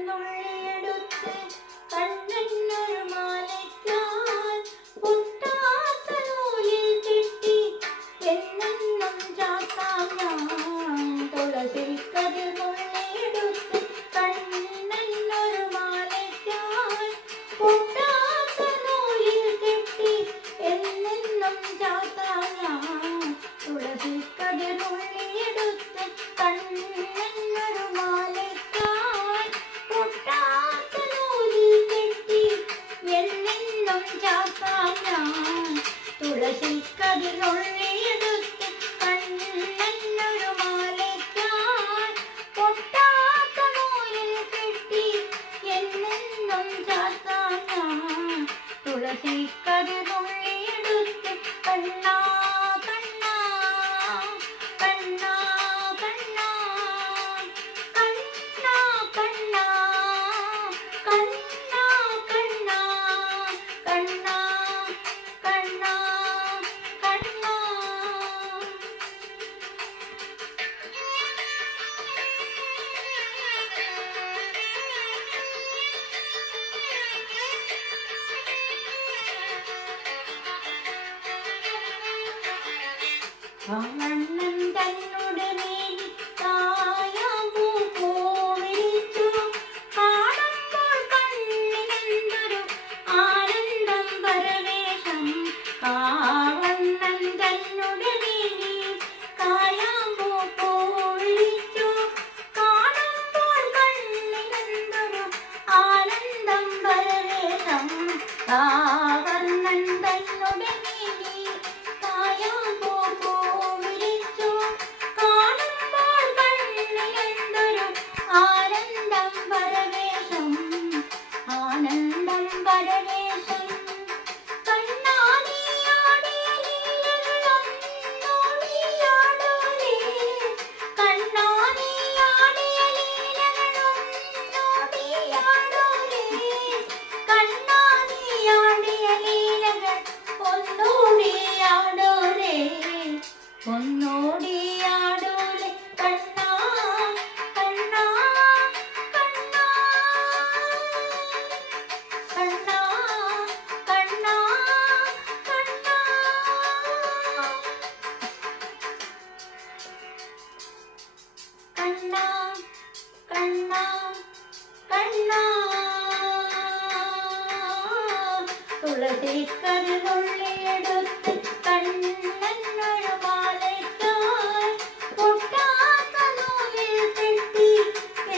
തുളസിക്കതിർന്നുള്ളിയെടുത്ത് കണ്ണനൊരു മാലയ്ക്കാൻ പൊട്ടാത്ത നൂലിൽ കെട്ടി എന്നെന്നും ചാത്താം ഞാൻ. തുളസിക്കതിർന്നുള്ളിയെടുത്ത് കണ്ണനൊരു മാലയ്ക്കാൻ പൊട്ടാത്ത നൂലിൽ കെട്ടി എന്നെന്നും ചാത്താം ഞാൻ. തുളസിക്കതിർന്നുള്ളിയെടുത്ത് കണ്ണനൊരു മാലയ്ക്കാൻ പൊട്ടാത്ത നൂലിൽ കെട്ടി എന്നെന്നും ചാത്താം ഞാൻ. തുളസിക്കതിർന്നുള്ളിയെടുത്ത് കണ്ണനൊരു മാലയ്ക്കാൻ പൊട്ടാത്ത നൂലിൽ കെട്ടി എന്നെന്നും ചാത്താം ഞാൻ. തുളസിക്കതിർന്നുള്ളിയെടുത്ത് കണ്ണാ കണ്ണാ കണ്ണാ കണ്ണാ കണ്ണാ കണ്ണാ കണ്ണാ കണ്ണാ കണ്ണാ കണ്ണാ കണ്ണാ. അണ്ണൻ തന്നോട് മേനി കായാം പൂവിരിച്ചു കാണുമ്പോൾ കണ്ണിനെന്തൊരു ആനന്ദം പരവേശം. കാവണ്ണൻ തന്നോട് മേനി കായാം പൂവിരിച്ചു കാണുമ്പോൾ കണ്ണിനെന്തൊരു ആനന്ദം പരവേശം. കാവണ്ണൻ തന്നോട് മേനി കായാം പൂവിരിച്ചു കാണുമ്പോൾ കണ്ണിനെന്തൊരു ആനന്ദം പരവേശം. ആനന്ദം പരവേശം. കണ്ണാ നീയാടിയ ലീലകളൊന്നോടിയാടോലേ. കണ്ണാ നീയാടിയ ലീലകളൊന്നോടിയാടോലേ. കണ്ണാ നീയാടിയ ലീലകൾ ഒന്നോടിയാടോലേ. ഒന്നോടിയാടോലേ. കണ്ണാ കണ്ണാ കണ്ണാ കണ്ണാ കണ്ണാ കണ്ണാ. കണ്ണാ കണ്ണാ കണ്ണാ. തുളസിക്കതിർന്നുള്ളിയെടുത്ത് കണ്ണനൊരു മാലയ്ക്കാൻ പൊട്ടാത്ത നൂലിൽ കെട്ടി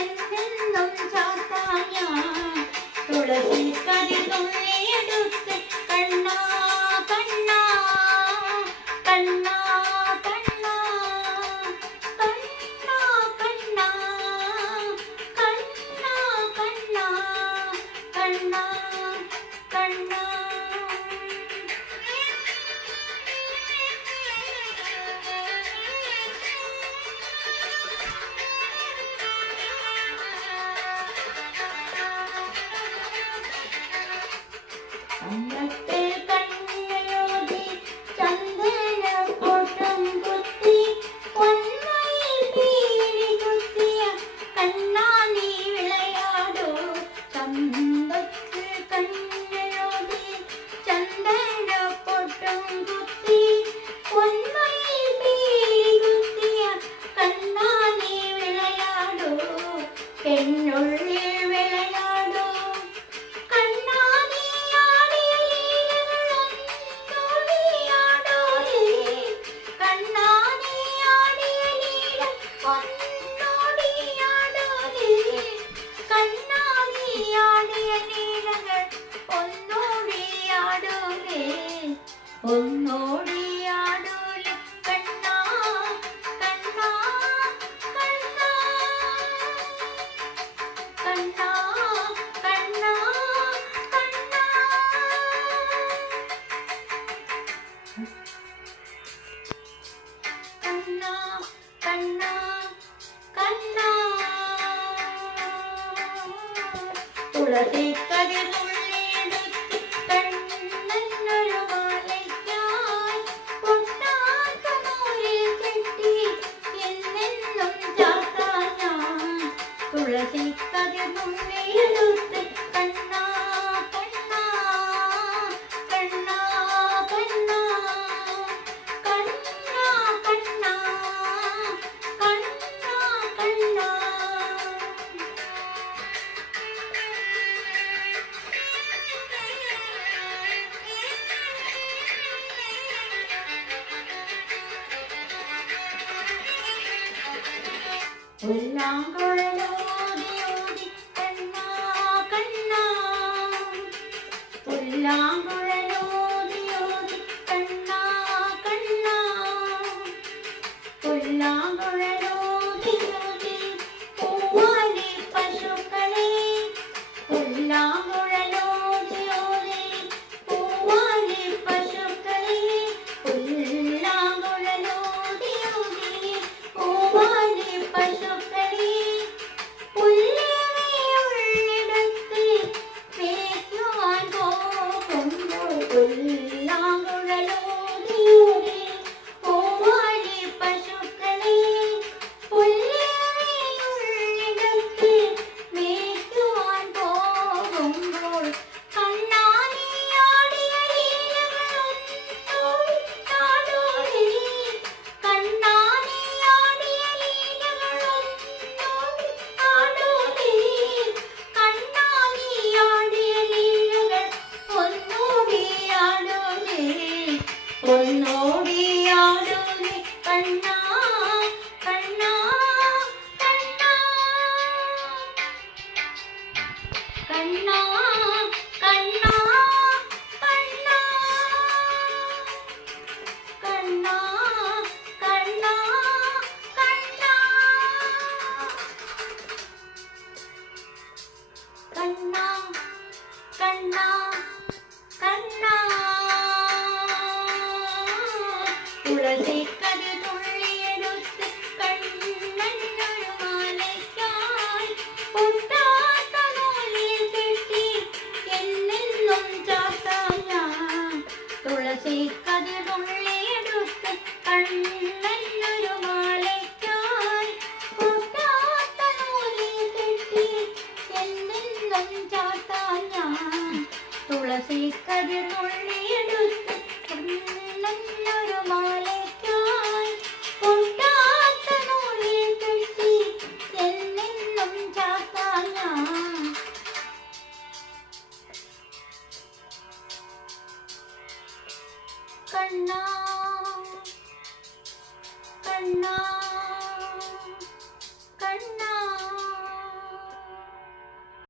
എന്നെന്നും ചാത്താം ഞാൻ. തുളസിക്കതിർന്നുള്ളിയെടുത്ത് കണ്ണാ കണ്ണാ കണ്ണാ കണ്ണാ കണ്ണാ കണ്ണാ കണ്ണാ കണ്ണാ കണ്ണാ കണ്ണാ. അന്നത്തെ കണ്ണയോതി ചന്ദനപ്പൊട്ടും കുത്തി പൊന്മയിൽ പീലി കുത്തിയ കണ്ണാ നീ വിളയാടോ. ചന്തത്തിൽ കണ്ണയോതി ചന്ദനപ്പൊട്ടും കുത്തി പൊന്മയിൽ പീലി കുത്തിയ കണ്ണാ നീ വിളയാടോ. എന്നുള്ളിൽ വിളയാടോ. കണ്ണാ നീയാടിയ ലീലകളൊന്നോടിയാടോലേ. കണ്ണാ നീയാടിയ ലീല ഒന്നോടിയാടോലേ. കണ്ണാ നീയാടിയ ലീലകൾ ഒന്നോടിയാടോലേ. ഒന്നോടിയാടോലേ. കണ്ണാ കണ്ണാ കണ്ണാ കണ്ണാ കണ്ണാ കണ്ണാ. കണ്ണാ കണ്ണാ കണ്ണാ. തുളസിക്കതിർന്നുള്ളിയെടുത്ത് കണ്ണനൊരു മാലയ്ക്കാൻ പൊട്ടാത്ത നൂലിൽ കെട്ടി പുല്ലാങ്കുഴലോതി കണ്ണാ കണ്ണാ പുല്ലാങ്കുഴലോതി കണ്ണാ കണ്ണാ പുല്ലാങ്കുഴലോതി പൂവാലി പശുക്കളെ പുല്ലാങ്കുഴലോതി പൂവാലി പശുക്കളെ പുല്ലാങ്കുഴലോതി പൂവാലി പശുക്കളെ പുല്ലിടത്ത് മേയ്ക്കുവാൻ പോകുമ്പോൾ പുല്ലാങ്കുഴലോതി പൂവാലി പശുക്കളെ പുല്ലിടത്ത് മേയ്ക്കുവാൻ പോകുമ്പോൾ കണ്ണാനിയാടിയ ലീലകളൊന്നോടി നാടോടി കണ്ണാനിയാടിയ ലീലകളൊന്നോടി നാടോടി കണ്ണാനിയാടിയ ലീലകൾ ഒന്നോടിയാടോടി ഒന്നോടിയാടോടി കണ്ണാ കണ്ണാ കണ്ണാ കണ്ണാ കണ്ണാ കണ്ണാ കണ്ണാ കണ്ണാ കണ്ണാ കണ്ണാ കണ്ണാ തുളസിക്കതി തുള്ളിയെടുത്ത് കണ്ണനൊരു മാലയ്ക്കായി പൊട്ടാത്ത നൂലിൽ കെട്ടി എന്നെന്നും ചാർത്താം ഞാൻ തുളസിക്കതി തുള്ളിയെടുത്ത് കണ്ണനൊരു മാലയ്ക്കായി പൊട്ടാത്ത നൂലിൽ കെട്ടി എന്നെന്നും ചാർത്താം ഞാൻ തുളസിക്കതി തുള്ളിയെടുത്ത് കണ്ണനൊരു മാലയ്ക്കായി പൊട്ടാത്ത നൂലിൽ കെട്ടി എന്നെന്നും ചാർത്താം ഞാൻ കണ്ണാ കണ്ണാ